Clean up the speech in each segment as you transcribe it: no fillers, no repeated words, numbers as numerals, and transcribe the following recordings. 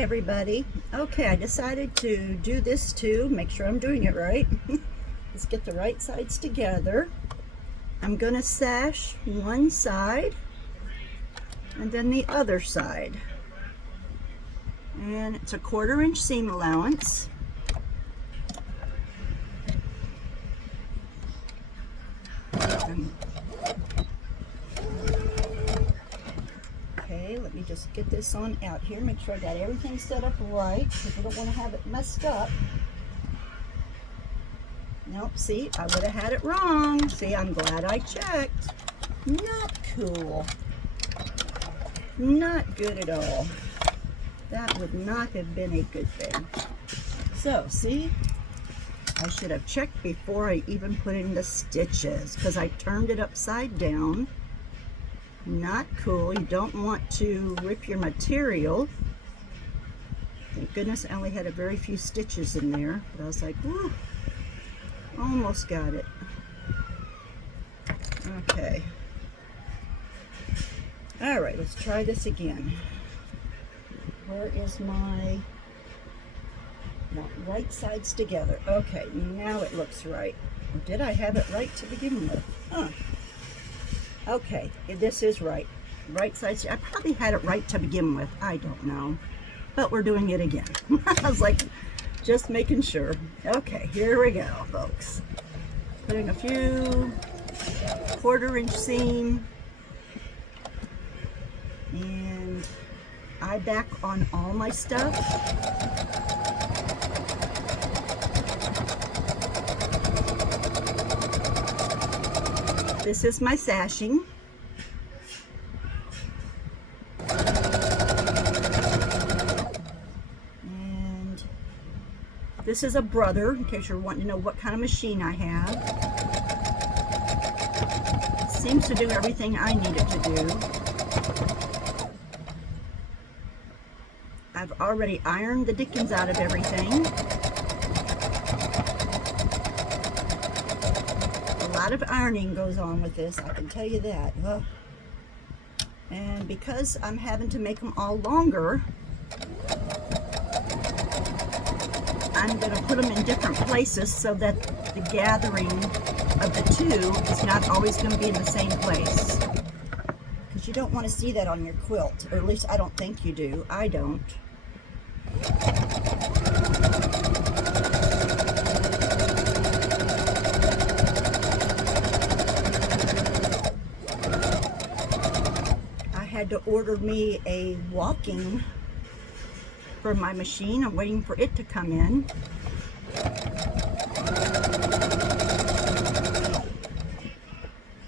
Hi everybody. Okay, I decided to do this too, make sure I'm doing it right. Let's get the right sides together. I'm gonna sash one side and then the other side. And it's a 1/4 inch seam allowance. Okay, let me just get this on out here, make sure I got everything set up right, because I don't want to have it messed up. Nope, see, I would have had it wrong. See, I'm glad I checked. Not cool. Not good at all. That would not have been a good thing. So, see, I should have checked before I even put in the stitches, because I turned it upside down. Not cool. You don't want to rip your material. Thank goodness I only had a very few stitches in there, but I was like, whoo, almost got it. Okay. All right, let's try this again. Where is my right sides together? Okay, now it looks right. Or did I have it right to begin with? Huh. Okay, this is right. Right sides. I probably had it right to begin with. I don't know. But we're doing it again. I was like, just making sure. Okay, here we go, folks. Putting a few 1/4 inch seam. And I back on all my stuff. This is my sashing. And this is a brother, in case you're wanting to know what kind of machine I have. It seems to do everything I need it to do. I've already ironed the dickens out of everything. A lot of ironing goes on with this, I can tell you that. Ugh. And because I'm having to make them all longer, I'm going to put them in different places so that the gathering of the two is not always going to be in the same place. Because you don't want to see that on your quilt, or at least I don't think you do. I don't. I had to order me a walking for my machine. I'm waiting for it to come in.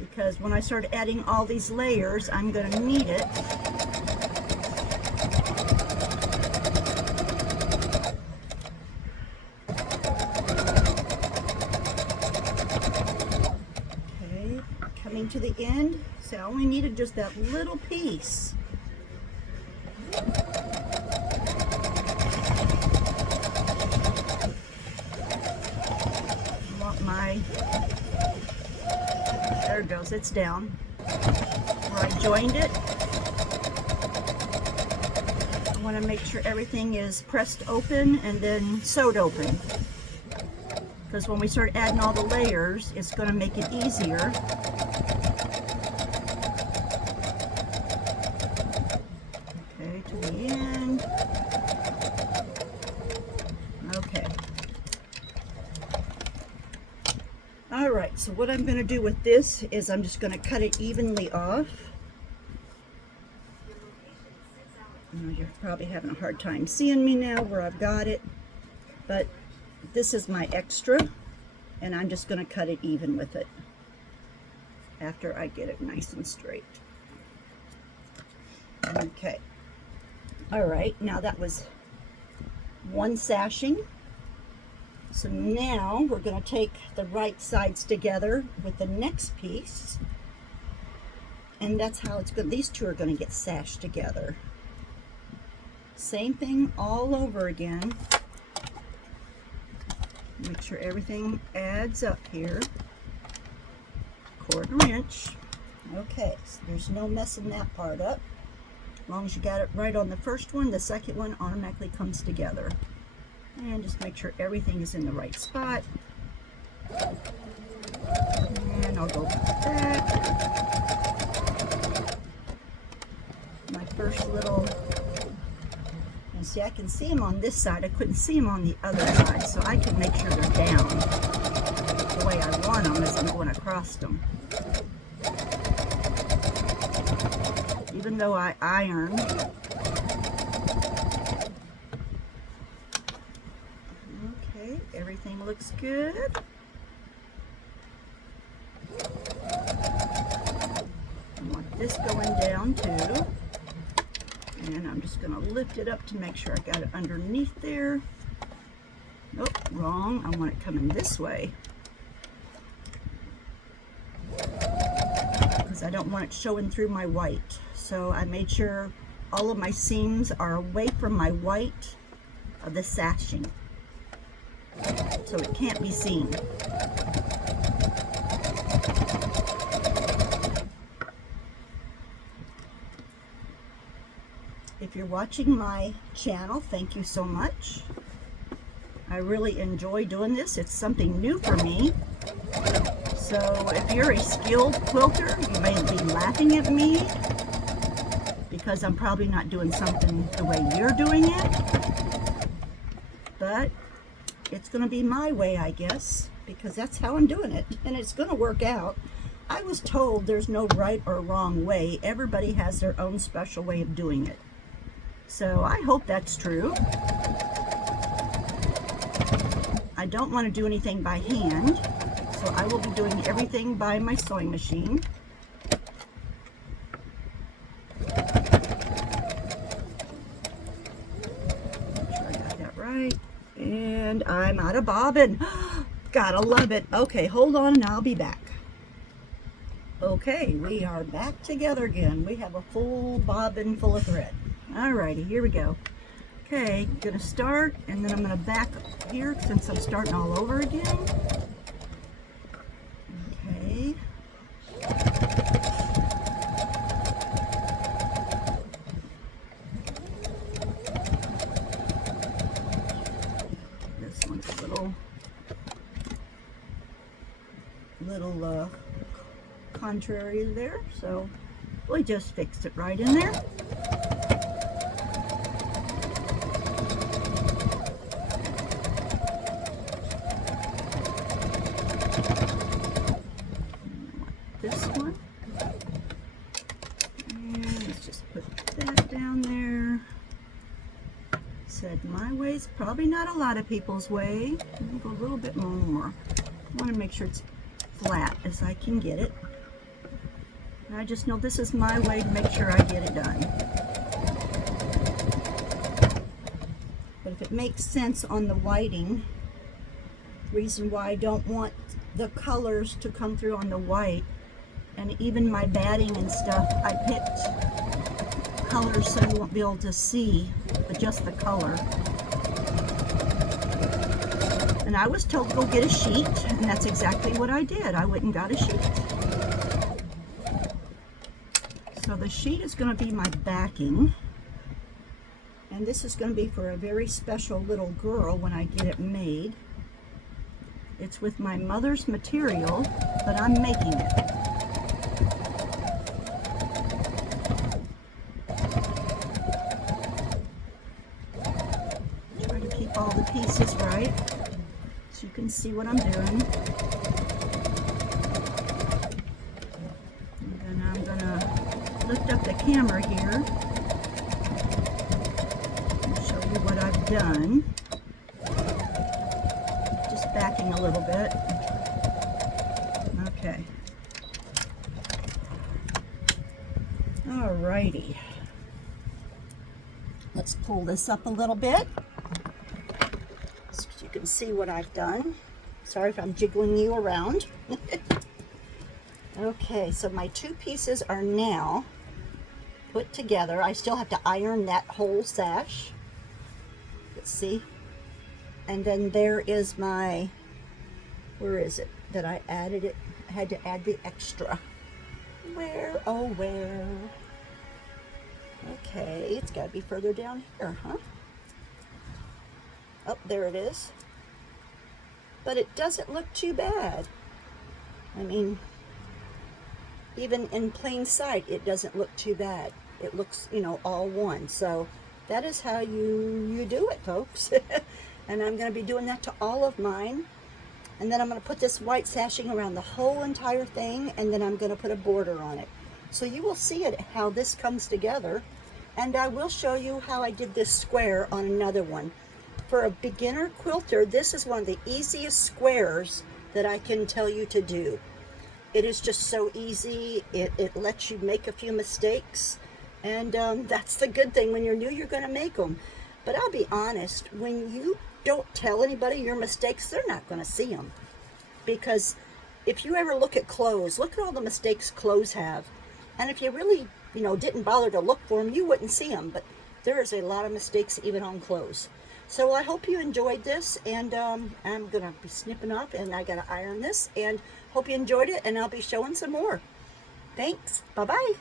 Because when I start adding all these layers, I'm going to need it. Okay, coming to the end. So I only needed just that little piece. There it goes, it's down where I joined it. I want to make sure everything is pressed open and then sewed open, because when we start adding all the layers, it's going to make it easier. Okay, to the end. Okay. Alright, so what I'm going to do with this is I'm just going to cut it evenly off. You're probably having a hard time seeing me now where I've got it, but this is my extra, and I'm just going to cut it even with it after I get it nice and straight. Okay. Alright, now that was one sashing. So now we're going to take the right sides together with the next piece, and that's how it's good. These two are going to get sashed together. Same thing all over again. Make sure everything adds up here. 1/4 inch. Okay, so there's no messing that part up. As long as you got it right on the first one, the second one automatically comes together. And just make sure everything is in the right spot. And I'll go back. My first little, and see, I can see them on this side. I couldn't see them on the other side, so I can make sure they're down the way I want them as I'm going across them. Even though I iron, okay, everything looks good. I want this going down too. And I'm just going to lift it up to make sure I got it underneath there. Nope, wrong. I want it coming this way. Because I don't want it showing through my white. So I made sure all of my seams are away from my white of the sashing. So it can't be seen. If you're watching my channel, thank you so much. I really enjoy doing this. It's something new for me. So if you're a skilled quilter, you may be laughing at me because I'm probably not doing something the way you're doing it. But it's going to be my way, I guess, because that's how I'm doing it. And it's going to work out. I was told there's no right or wrong way. Everybody has their own special way of doing it. So I hope that's true. I don't want to do anything by hand, so I will be doing everything by my sewing machine. Make sure I got that right. And I'm out of bobbin. Gotta love it. Okay, hold on and I'll be back. Okay, we are back together again. We have a full bobbin full of thread. Alrighty, here we go. Okay, gonna start, and then I'm gonna back here since I'm starting all over again. Okay. This one's a little contrary there, so we just fixed it right in there. This one, and let's just put that down there. Said my way's probably not a lot of people's way. I'll go a little bit more. I want to make sure it's flat as I can get it. And I just know this is my way to make sure I get it done. But if it makes sense on the whiting, reason why I don't want the colors to come through on the white, and even my batting and stuff, I picked colors so you won't be able to see just the color. And I was told to go get a sheet, and that's exactly what I did. I went and got a sheet. So the sheet is going to be my backing, and this is going to be for a very special little girl when I get it made. It's with my mother's material, but I'm making it. Try to keep all the pieces right so you can see what I'm doing. And then I'm going to lift up the camera here and show you what I've done. Just backing a little bit. Okay. Alrighty. Let's pull this up a little bit so you can see what I've done. Sorry if I'm jiggling you around. Okay, so my two pieces are now put together. I still have to iron that whole sash. Let's see. And then there is my, where is it that I added it? I had to add the extra. Where, oh where? Okay, it's got to be further down here, huh? Oh, there it is. But it doesn't look too bad. I mean, even in plain sight, it doesn't look too bad. It looks, you know, all one. So that is how you do it, folks. And I'm going to be doing that to all of mine. And then I'm going to put this white sashing around the whole entire thing, and then I'm going to put a border on it. So you will see it, how this comes together. And I will show you how I did this square on another one. For a beginner quilter, this is one of the easiest squares that I can tell you to do. It is just so easy. It lets you make a few mistakes. And that's the good thing. When you're new, you're going to make them. But I'll be honest, when you don't tell anybody your mistakes, they're not going to see them. Because if you ever look at clothes, look at all the mistakes clothes have. And if you really, you know, didn't bother to look for them, you wouldn't see them. But there is a lot of mistakes even on clothes. So I hope you enjoyed this, and I'm going to be snipping off, and I got to iron this, and hope you enjoyed it, and I'll be showing some more. Thanks. Bye-bye.